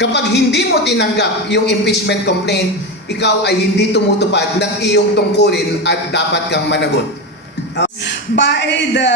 Kapag hindi mo tinanggap yung impeachment complaint, ikaw ay hindi tumutupad ng iyong tungkulin at dapat kang managot. By the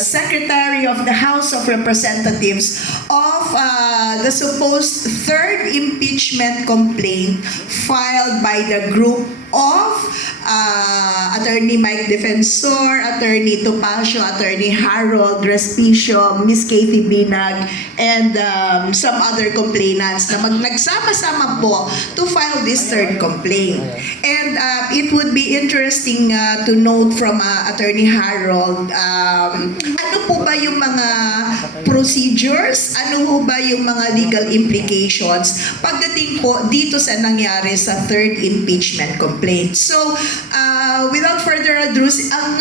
Secretary of the House of Representatives of the supposed third impeachment complaint filed by the group of Attorney Mike Defensor, Attorney Topacio, Attorney Harold Respicio, Miss Kathy Binag, and some other complainants na nagsama-sama po to file this third complaint. And it would be interesting to note from Attorney Harold, ano po ba yung mga procedures, ano po ba yung mga legal implications pagdating po dito sa nangyari sa third impeachment complaint. So, without further ado, ang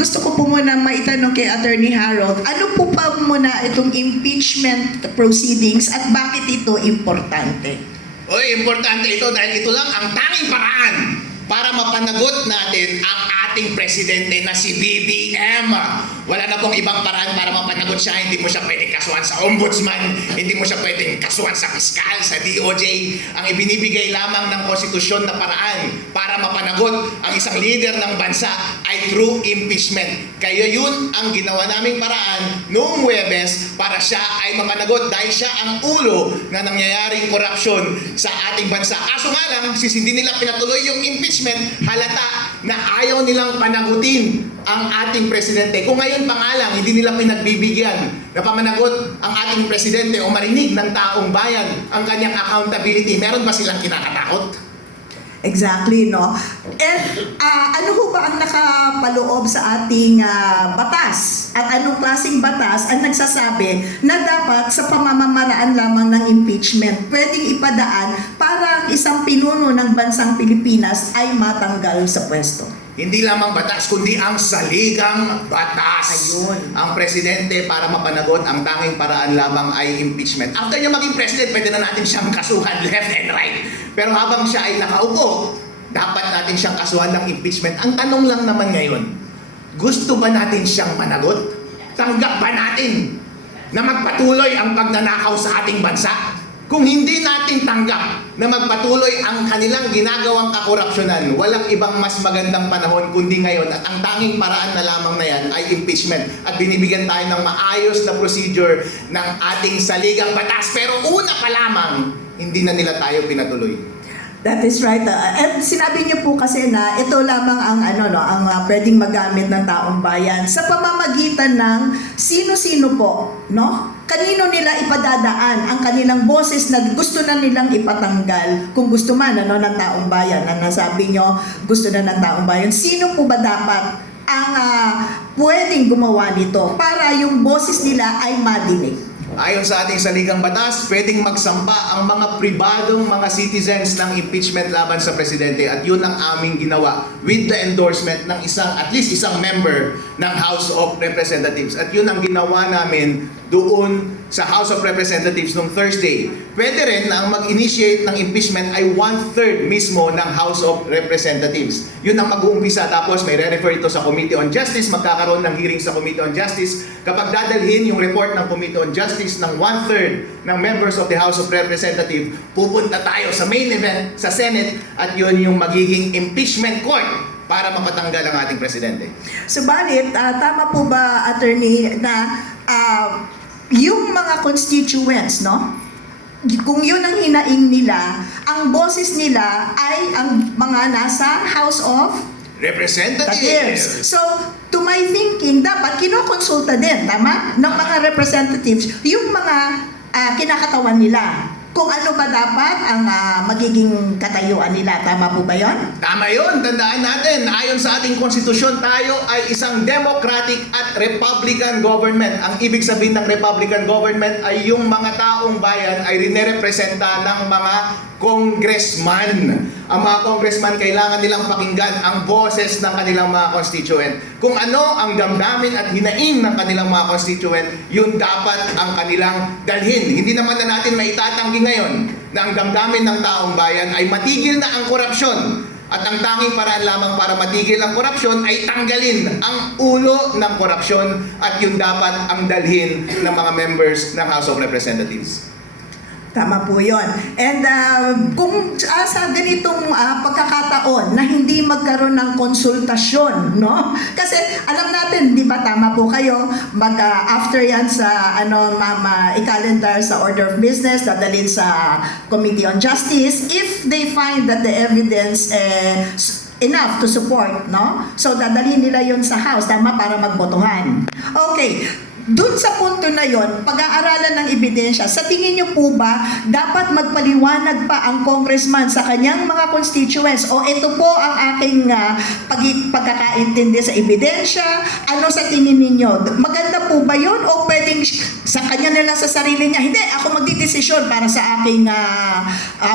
gusto ko po muna maitanong kay Attorney Harold, ano po pa muna itong impeachment proceedings at bakit ito importante? Oy, importante ito dahil ito lang ang tanging paraan para mapanagot natin ang ating presidente na si BBM. Wala na pong ibang paraan para mapanagot siya. Hindi mo siya pwedeng kasuhan sa ombudsman, hindi mo siya pwedeng kasuhan sa piskal, sa DOJ. Ang ibinibigay lamang ng konstitusyon na paraan para mapanagot ang isang leader ng bansa ay through impeachment. Kaya yun ang ginawa naming paraan noong Huwebes para siya ay mapanagot dahil siya ang ulo na nangyayaring korupsyon sa ating bansa. Kaso nga lang, since hindi nila pinatuloy yung impeachment, halata na ayaw nilang panagutin ang ating presidente. Kung ngayon pa nga lang, hindi nila pinagbibigyan na pamanagot ang ating presidente o marinig ng taong bayan ang kanyang accountability, meron ba silang kinakatakot? Exactly, no? And ano ho ba ang nakapaloob sa ating batas? At anong klaseng batas ang nagsasabi na dapat sa pamamaraan lamang ng impeachment pwedeng ipadaan para ang isang pinuno ng bansang Pilipinas ay matanggal sa pwesto? Hindi lamang batas, kundi ang saligang batas. Ayun. Ang presidente para mapanagot, ang tanging paraan lamang ay impeachment. After niya maging president, pwede na natin siyang kasuhan left and right. Pero habang siya ay nakaupo, dapat natin siyang kasuhan ng impeachment. Ang tanong lang naman ngayon, gusto ba natin siyang managot? Tanggap ba natin na magpatuloy ang pagnanakaw sa ating bansa? Kung hindi natin tanggap na magpatuloy ang kanilang ginagawang kakorupsyonan, walang ibang mas magandang panahon kundi ngayon at ang tanging paraan na lamang na yan ay impeachment at binibigyan tayo ng maayos na procedure ng ating saligang batas. Pero una pa lamang, hindi na nila tayo pinatuloy. That is right. At sinabi niyo po kasi na ito lamang ang ang pwedeng magamit ng taong bayan sa pamamagitan ng sino-sino po, no? Kanino nila ipadadaan ang kanilang boses na gusto na nilang ipatanggal kung gusto man ng taong bayan. Na nasabi niyo, gusto na ng taong bayan. Sino po ba dapat ang pwedeng gumawa nito para yung boses nila ay madinig? Ayon sa ating saligang batas, pwedeng magsampa ang mga pribadong mga citizens ng impeachment laban sa presidente at yun ang aming ginawa with the endorsement ng at least isang member ng House of Representatives. At yun ang ginawa namin doon sa House of Representatives noong Thursday. Pwede rin na ang mag-initiate ng impeachment ay 1/3 mismo ng House of Representatives. Yun ang mag-uumpisa, tapos may re-refer ito sa Committee on Justice, magkakaroon ng hearing sa Committee on Justice. Kapag dadalhin yung report ng Committee on Justice ng 1/3 ng members of the House of Representatives, pupunta tayo sa main event sa Senate at yun yung magiging impeachment court para mapatanggal ang ating presidente. Subalit, tama po ba, Attorney, na yung mga constituents, no? Kung yun ang hinaing nila, ang boses nila ay ang mga nasa House of Representatives! So, to my thinking, dapat kinokonsulta din, tama? Ng mga representatives, yung mga kinakatawan nila. Kung ano ba dapat ang magiging katayuan nila. Tama po ba yun? Tama yun. Tandaan natin, ayon sa ating konstitusyon, tayo ay isang democratic at republican government. Ang ibig sabihin ng republican government ay yung mga taong bayan ay rinerepresenta ng mga congressman. Ang mga congressman kailangan nilang pakinggan ang boses ng kanilang mga constituent. Kung ano ang damdamin at hinaing ng kanilang mga constituent, yun dapat ang kanilang dalhin. Hindi naman na natin maitatanggi ngayon na ang damdamin ng taong bayan ay matigil na ang korupsyon. At ang tanging paraan lamang para matigil ang korupsyon ay tanggalin ang ulo ng korupsyon at yun dapat ang dalhin ng mga members ng House of Representatives. Tama po yun. And kung sa ganitong pagkakataon na hindi magkaroon ng konsultasyon, no? Kasi alam natin, di ba, tama po kayo, after yan sa i-calendar sa order of business, dadalhin sa Committee on Justice, if they find that the evidence enough to support, no? So dadalhin nila yun sa House, tama, para magbotohan. Okay. Doon sa punto na yon, pag-aaralan ng ebidensya, sa tingin niyo po ba dapat magpaliwanag pa ang congressman sa kanyang mga constituents o ito po ang aking pagkakaintindi sa ebidensya? Ano sa tingin ninyo? Maganda po ba yon o pwedeng sa kanya nila sa sarili niya? Hindi, ako magdidesisyon para sa aking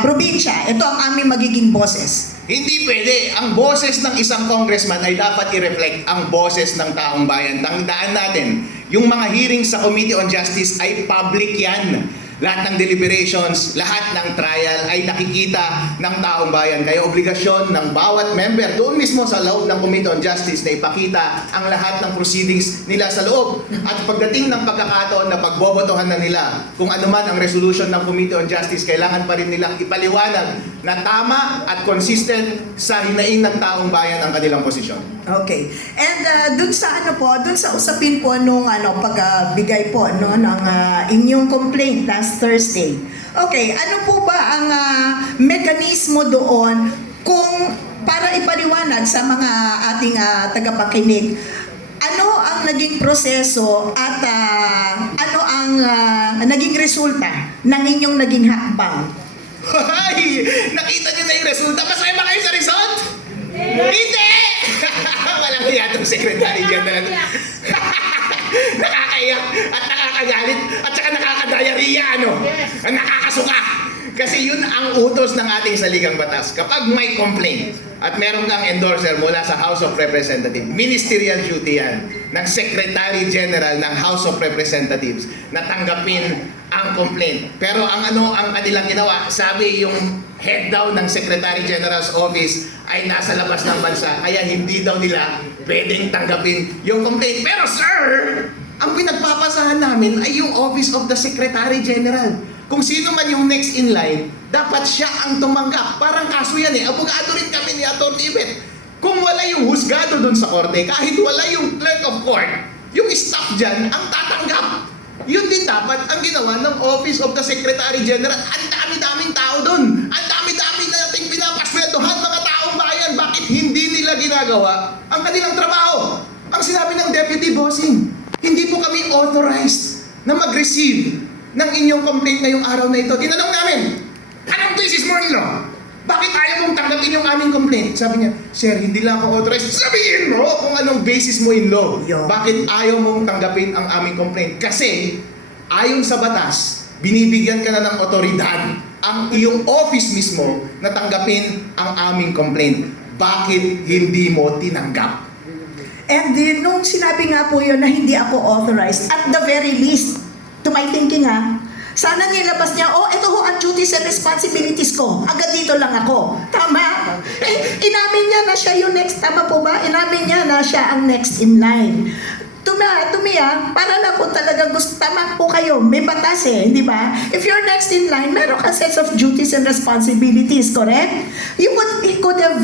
probinsya. Ito ang aming magiging boses. Hindi pwede. Ang boses ng isang congressman ay dapat i-reflect ang boses ng taong bayan. Tandaan natin, yung mga hearings sa Committee on Justice ay public yan. Lahat ng deliberations, lahat ng trial ay nakikita ng taong bayan. Kaya obligasyon ng bawat member doon mismo sa loob ng Committee on Justice na ipakita ang lahat ng proceedings nila sa loob. At pagdating ng pagkakataon na pagbobotohan na nila kung ano man ang resolution ng Committee on Justice, kailangan pa rin nilang ipaliwanag na tama at consistent sa hinaing ng taong bayan ang kanilang posisyon. Okay. And dun sa dun sa usapin po nung pagbigay po ng inyong complaint last Thursday. Okay, ano po ba ang mekanismo doon kung para ipaliwanag sa mga ating tagapakinig, ano ang naging proseso at ano ang naging resulta ng inyong naging hakbang? Ay! Nakita niyo na yung resulta? Masaya ba kayo sa result? Hindi! Walang hiya itong Secretary General. Nakakaiyak at nakakagalit at saka nakakadayariya, nakakasuka. Kasi yun ang utos ng ating saligang batas. Kapag may complaint at meron kang endorser mula sa House of Representatives, ministerial duty yan ng Secretary General ng House of Representatives na tanggapin ang complaint. Pero ang kanilang ginawa, sabi yung head daw ng Secretary General's office ay nasa labas ng bansa, kaya hindi daw nila pwedeng tanggapin yung complaint. Pero sir, ang pinagpapasahan namin ay yung Office of the Secretary General. Kung sino man yung next in line, dapat siya ang tumanggap. Parang kaso yan abogado rin kami ni Atty. Yvette. Kung wala yung husgado dun sa korte, kahit wala yung clerk of court, yung staff dyan ang tatanggap. Yun din dapat ang ginawa ng Office of the Secretary General. Ang dami-daming tao dun. Ang dami-dami nating pinapasweldohan mga taong bayan. Bakit hindi nila ginagawa ang kanilang trabaho? Ang sinabi ng Deputy Bossing, hindi po kami authorized na mag-receive ng inyong complaint ngayong araw na ito. Tinanong namin, anong basis mo nilo? Bakit ayaw mong tanggapin yung aming complaint? Sabi niya, sir, hindi lang ako authorized. Sabihin mo kung anong basis mo in law. Bakit ayaw mong tanggapin ang aming complaint? Kasi, ayon sa batas, binibigyan ka na ng otoridad ang iyong office mismo na tanggapin ang aming complaint. Bakit hindi mo tinanggap? And nung sinabi nga po yun na hindi ako authorized, at the very least, to my thinking sana nilabas niya, ito ho ang duties and responsibilities ko. Agad dito lang ako. Tama? Inamin niya na siya yung next, tama po ba? Inamin niya na siya ang next in line. To me, para lang kung talaga gusto, tama po kayo, may batas di ba? If you're next in line, meron ka sets of duties and responsibilities, correct? He could have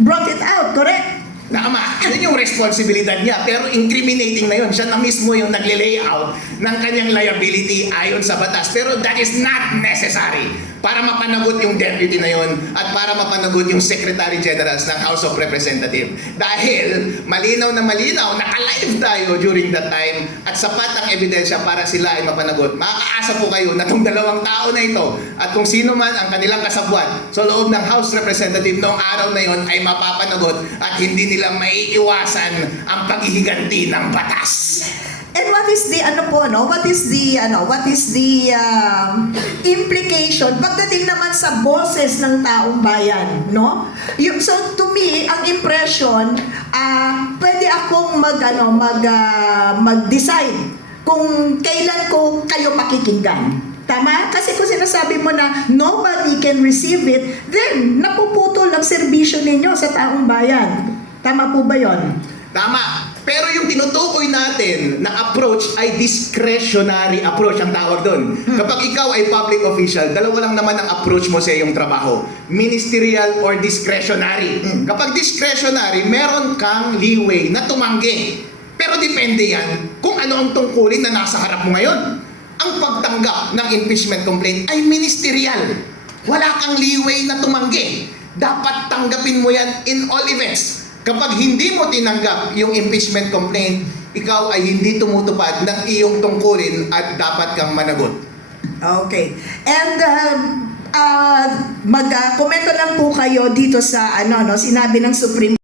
brought it out, correct? Tama, yun yung responsibilidad niya. Pero incriminating na yun. Siya na mismo yung nagle-layout ng kanyang liability ayon sa batas. Pero that is not necessary para mapanagot yung deputy na yun at para mapanagot yung Secretary Generals ng House of Representatives. Dahil malinaw na malinaw, naka-live tayo during that time at sapat ang ebidensya para sila ay mapanagot. Makakaasa po kayo na itong dalawang tao na ito at kung sino man ang kanilang kasabwat sa loob ng House Representative noong araw na yun ay mapapanagot at hindi nila maiiwasan ang paghihiganti ng batas. And what is the what is the implication pagdating naman sa boses ng taong bayan, no? So to me, ang impression, pwede akong mag-decide kung kailan ko kayo pakikinggan. Tama? Kasi kung sinasabi mo na nobody can receive it, then napuputol ang serbisyo ninyo sa taong bayan. Tama po ba yon? Tama. Pero yung tinutukoy natin na approach ay discretionary approach ang tawag doon. Kapag ikaw ay public official, dalawa lang naman ang approach mo sa iyong trabaho. Ministerial or discretionary. Kapag discretionary, meron kang leeway na tumanggi. Pero depende yan kung ano ang tungkulin na nasa harap mo ngayon. Ang pagtanggap ng impeachment complaint ay ministerial. Wala kang leeway na tumanggi. Dapat tanggapin mo yan in all events. Kapag hindi mo tinanggap yung impeachment complaint, ikaw ay hindi tumutupad ng iyong tungkulin at dapat kang managot. Okay. And mag-komento lang po kayo dito sa sinabi ng Supreme